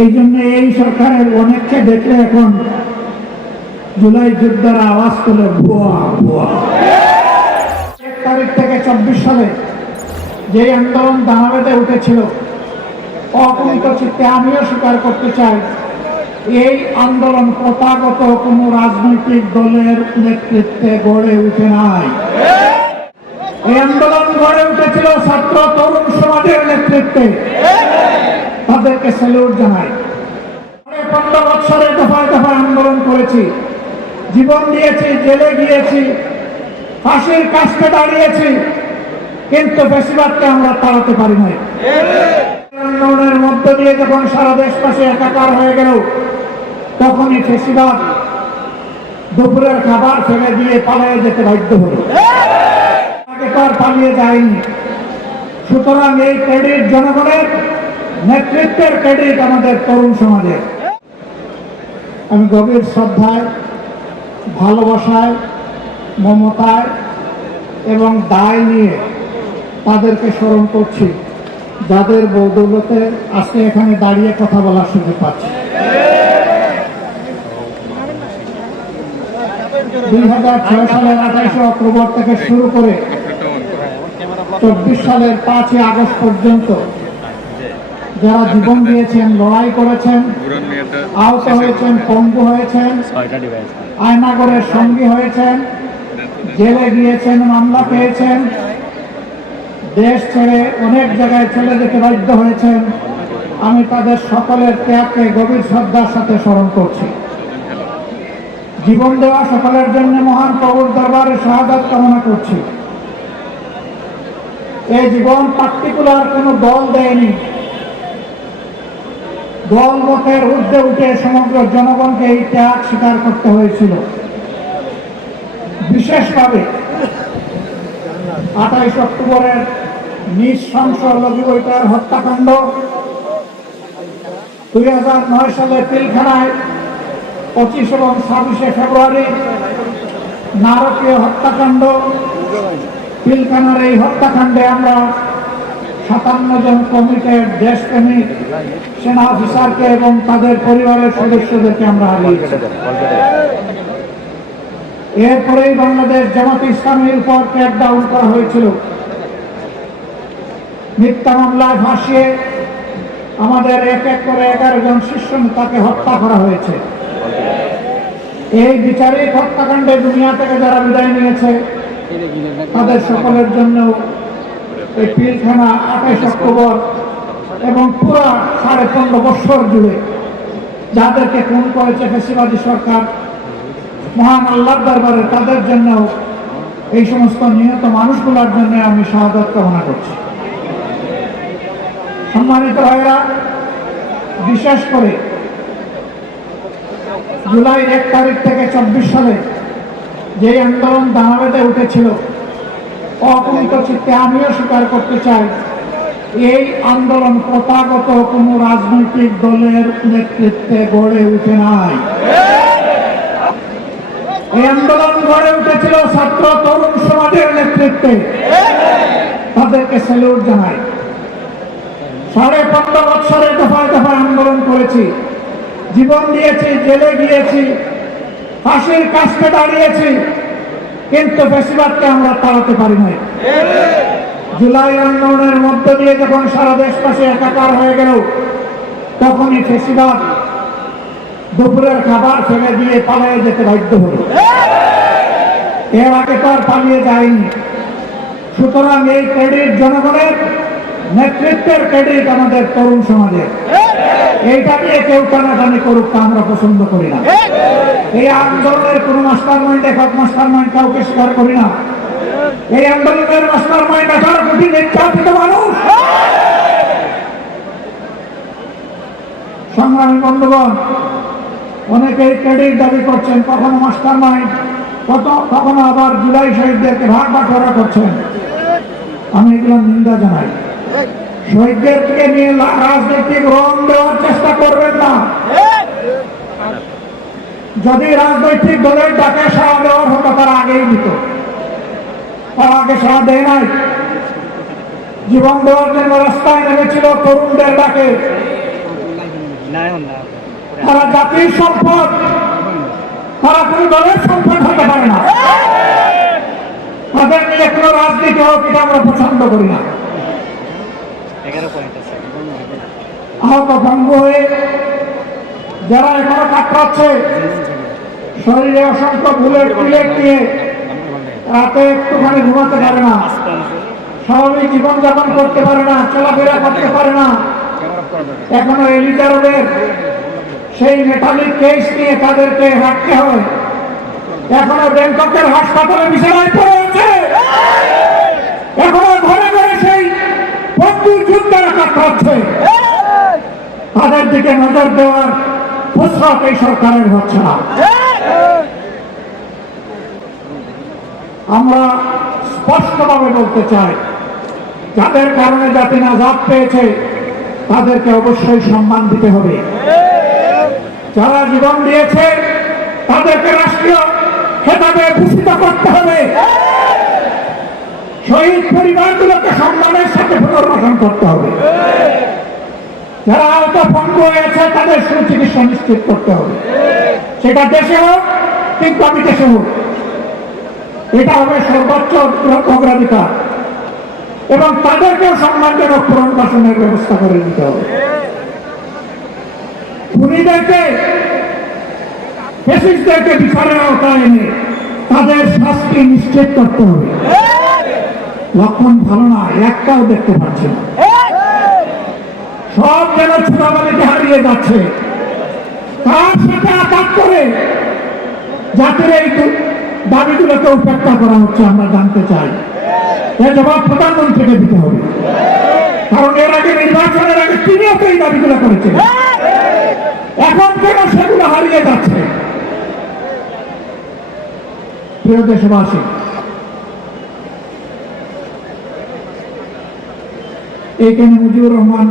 এই জন্য এই সরকারের অনেককে দেখলে এখন জুলাই যোদ্ধার আওয়াজ তুলে ভুয়া ভুয়া। 1 তারিখ থেকে 24 সালে যে আন্দোলন দানা বেঁধে উঠেছিল, অকুণ্ঠ চিত্তে আমিও স্বীকার করতে চাই, এই আন্দোলন প্রথাগত কোন রাজনৈতিক দলের নেতৃত্বে গড়ে উঠে নাই। এই আন্দোলন গড়ে উঠেছিল ছাত্র তরুণ সমাজের নেতৃত্বে। তাদেরকে স্যালুট জানাই। 15 বছরে দফায় দফায় আন্দোলন করেছি, জীবন দিয়েছি, জেলে গিয়েছি, ফাঁসির কাছে দাঁড়িয়েছি, কিন্তু বেশিরভাগকে আমরা তাড়াতে পারি নাই। আন্দোলনের মধ্য দিয়ে যখন সারা দেশবাসী একাকার হয়ে গেল, তখনই ফেসিবাদ দুপুরের খাবার ফেলে দিয়ে পালিয়ে যেতে বাধ্য হল। আগে তো আর পালিয়ে যায়নি। সুতরাং এই ক্রেডিট জনগণের, নেতৃত্বের ক্রেডিট আমাদের তরুণ সমাজের। আমি গভীর শ্রদ্ধায়, ভালোবাসায়, মমতায় এবং দায় নিয়ে তাদেরকে স্মরণ করছি, যাদের বদৌলতে আজকে এখানে দাঁড়িয়ে কথা বলার সুযোগ পাচ্ছি। 2006 সালের 28 অক্টোবর থেকে শুরু করে 24 সালের 5 আগস্ট পর্যন্ত যারা জীবন দিয়েছেন, লড়াই করেছেন, আহত হয়েছেন, পঙ্গু হয়েছেন, আয়নাগরের সঙ্গী হয়েছেন, জেলে গিয়েছেন, মামলা পেয়েছেন, দেশ ছেড়ে অনেক জায়গায় চলে যেতে বাধ্য হয়েছেন, আমি তাদের সকলের ত্যাগকে গভীর শ্রদ্ধার সাথে স্মরণ করছি। জীবন দেওয়া সকলের জন্য মহান প্রভুর দরবারে শাহাদাত কামনা করছি। এই জীবন পার্টিকুলার কোনো দল দেয়নি, দল মতের ঊর্ধ্বে উঠে সমগ্র জনগণকে এই ত্যাগ স্বীকার করতে হয়েছিল। বিশেষভাবে 28 অক্টোবরের নৃশংস লগিবৈটার হত্যাকাণ্ড, 2009 সালে পিলখানায় 25 এবং 26 ফেব্রুয়ারি নারকীয় হত্যাকাণ্ড। পিলখানার এই হত্যাকাণ্ডে আমরা 57 জন কমিটেড দেশপ্রেমিক সেনা অফিসারকে এবং তাদের পরিবারের সদস্যদেরকে আমরা হারিয়েছি। এরপরেই বাংলাদেশ জামাত ইসলামীর উপর ক্র্যাকডাউন করা হয়েছিল। মিথ্যা মামলায় ফাঁসিয়ে আমাদের এক এক করে 11 জন শীর্ষ নেতাকে হত্যা করা হয়েছে। এই বিচারিক হত্যাকাণ্ডে দুনিয়া থেকে যারা বিদায় নিয়েছে, তাদের সকলের জন্য এই পিলখানা 28 অক্টোবর এবং পুরো 15.5 বছর জুড়ে যাদেরকে খুন করেছে ফ্যাসিবাদী সরকার, মহান আল্লাহর দরবারে তাদের জন্য, এই সমস্ত নিহত মানুষগুলোর জন্য আমি শাহাদাত কামনা করছি। সম্মানিত ভাইরা, বিশেষ করে জুলাই 1 তারিখ থেকে 24 সালে যে আন্দোলন দানা বেঁধে উঠেছিল, অকুণ্ঠ চিত্তে আমিও স্বীকার করতে চাই, এই আন্দোলন প্রথাগত কোন রাজনৈতিক দলের নেতৃত্বে গড়ে উঠে নাই। এই আন্দোলন গড়ে উঠেছিল ছাত্র তরুণ সমাজের নেতৃত্বে। তাদেরকে স্যালুট জানাই। 15.5 বছরে দফায় দফায় আন্দোলন করেছি, জীবন দিয়েছি, জেলে গিয়েছি, ফাঁসির কাছে দাঁড়িয়েছি, কিন্তু বেশিরভাগকে আমরা তাড়াতে পারি নাই। জুলাই আন্দোলনের মধ্য দিয়ে যখন সারা দেশবাসী একাকার হয়ে গেল, তখনই ফেসিবাদ দুপুরের খাবার ফেলে দিয়ে পালিয়ে যেতে বাধ্য হল। এর আগে তো আর পালিয়ে যায়নি। সুতরাং এই ক্রেডিট জনগণের, নেতৃত্বের ক্রেডিট আমাদের তরুণ সমাজের। এইটা নিয়ে কেউ টানাটানি করুক, তা আমরা পছন্দ করি না। এই আন্দোলনের কোন মাস্টার মাইন্ড, একক মাস্টার মাইন্ড কাউকে স্বীকার করি না। এই আন্দোলনের মাস্টার মাইন্ড 18 কোটি নির্যাতিত মানুষ। সংগ্রামী বন্ধুগণ, অনেকেই ক্রেডিট দাবি করছেন, কখনো মাস্টার মাইন্ড, কখনো আবার জুলাই শহীদদেরকে ভাগ বাটোয়ারা করছেন। আমি এগুলো নিন্দা জানাই। শহীদদেরকে নিয়ে রাজনৈতিক রং দেওয়ার চেষ্টা করবেন না। যদি রাজনৈতিক দলের ডাকে সাড়া দেওয়ার হতো, তারা আগেই দিত। তারা আগে সাড়া দেয় নাই। জীবন দেওয়ার জন্য রাস্তায় নেমেছিল তরুণদের ডাকে। তারা জাতির সম্পদ, তারা কোনো দলের সম্পদ হতে পারে না। তাদের নিয়ে কোনো রাজনীতি হোক, এটা আমরা পছন্দ করি না। আহত ভঙ্গ হয়ে যারা এখনো কাটাচ্ছে, শরীরে অসংখ্য বুলেট দিয়ে রাতে একটুখানি ঘুমাতে পারে না, স্বাভাবিক জীবনযাপন করতে পারে না, চলাফেরা করতে পারে না, এখনো এলিজা রোডের সেই মেটালিক কেস নিয়ে তাদেরকে হাঁটতে হয়, এখনো ব্যাংককের হাসপাতালে বিছানায় পড়ে আছে, এখনো ঘরে ঘরে সেই বন্দুক যুদ্ধের কাটাচ্ছে। তাদের দিকে নজর দেওয়ার ফুসরত এই সরকারের হচ্ছে না। আমরা স্পষ্টভাবে বলতে চাই, যাদের কারণে জাতি নাজাত পেয়েছে তাদেরকে অবশ্যই সম্মান দিতে হবে। যারা জীবন দিয়েছে তাদেরকে রাষ্ট্রীয় খেতাবে ভূষিত করতে হবে। শহীদ পরিবারগুলোকে সম্মানের সাথে পুনর্বাসন করতে হবে। যারা আহত ভঙ্গ হয়েছে তাদের সুচিকিৎসা নিশ্চিত করতে হবে, সেটা দেশে হোক কিংবা বিদেশে হোক। এটা হবে সর্বোচ্চ অগ্রাধিকার, এবং তাদেরকেও সম্মানজনক পুনর্বাসনের ব্যবস্থা করে দিতে হবে। খুনিদেরকে, ফ্যাসিস্টদেরকে বিচারের আওতায় এনে তাদের শাস্তি নিশ্চিত করতে হবে। লক্ষণ ভালো না, একটাও দেখতে পাচ্ছি না। সব যেন ছোটবেলাকে হারিয়ে যাচ্ছে। তার সাথে আঘাত করে জাতির এই দাবিগুলোকে উপেক্ষা করা হচ্ছে, আমরা জানতে চাই। এর জবাব প্রধানমন্ত্রীকে দিতে হবে, কারণ এর আগে নির্বাচনের আগে তিনিও তো এই দাবিগুলো করেছেন। এখন কেন সেগুলো হারিয়ে যাচ্ছে? প্রিয় দেশবাসী, এইখানে মুজিবুর রহমান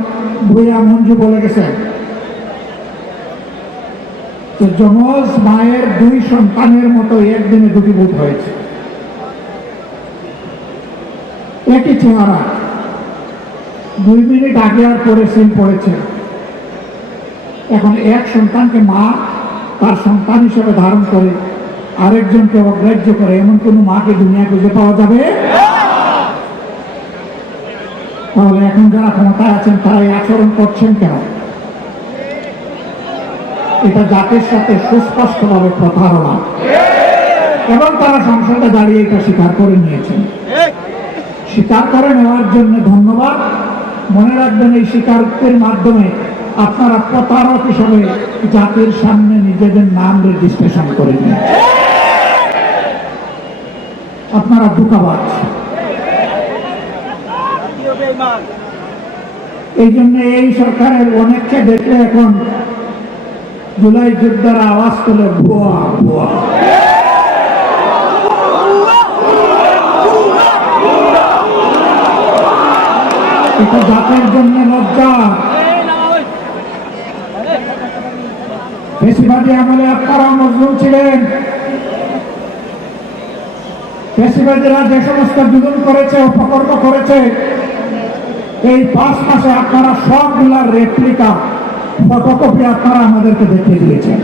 ভূঁইয়া মঞ্জু বলে গেছেন যে যমজ মায়ের দুই সন্তানের মতো একদিনে দুটি ভূত হয়েছে। একই চেহারা, 2 মিনিট আগে আর পরে সিন পড়েছে। এখন এক সন্তানকে মা তার সন্তান হিসেবে ধারণ করে আরেকজনকে অগ্রাহ্য করে, এমন কোন মাকে দুনিয়া খুঁজে পাওয়া যাবে? তাহলে এখন যারা ক্ষমতায় আছেন তারা এই আচরণ করছেন কেন? এটা জাতির সাথে সুস্পষ্টভাবে প্রতারণা, এবং তারা সংসদে দাঁড়িয়ে এটা স্বীকার করে নিয়েছেন। স্বীকার করে নেওয়ার জন্য ধন্যবাদ। মনে রাখবেন, এই স্বীকারোক্তির মাধ্যমে আপনারা প্রতারক হিসাবে জাতির সামনে নিজেদের নাম রেজিস্ট্রেশন করে নিন। আপনারা ধোঁকাবাজ। এই জন্য এই সরকারের অনেককে দেখলে এখন জুলাই যুদ্ধের আওয়াজ তুলে ভুয়া ভুয়া। এটা জাতির জন্য লজ্জা। ফ্যাসিবাদী আমলে আপনারা মজলুম ছিলেন। ফ্যাসিবাদীরা যে সমস্ত জুলুম করেছে, অপকর্ম করেছে, এই 5 মাসে আপনারা সবগুলার রেপ্লিকা, ফটোকপি আপনারা আমাদেরকে দেখিয়ে দিয়েছেন।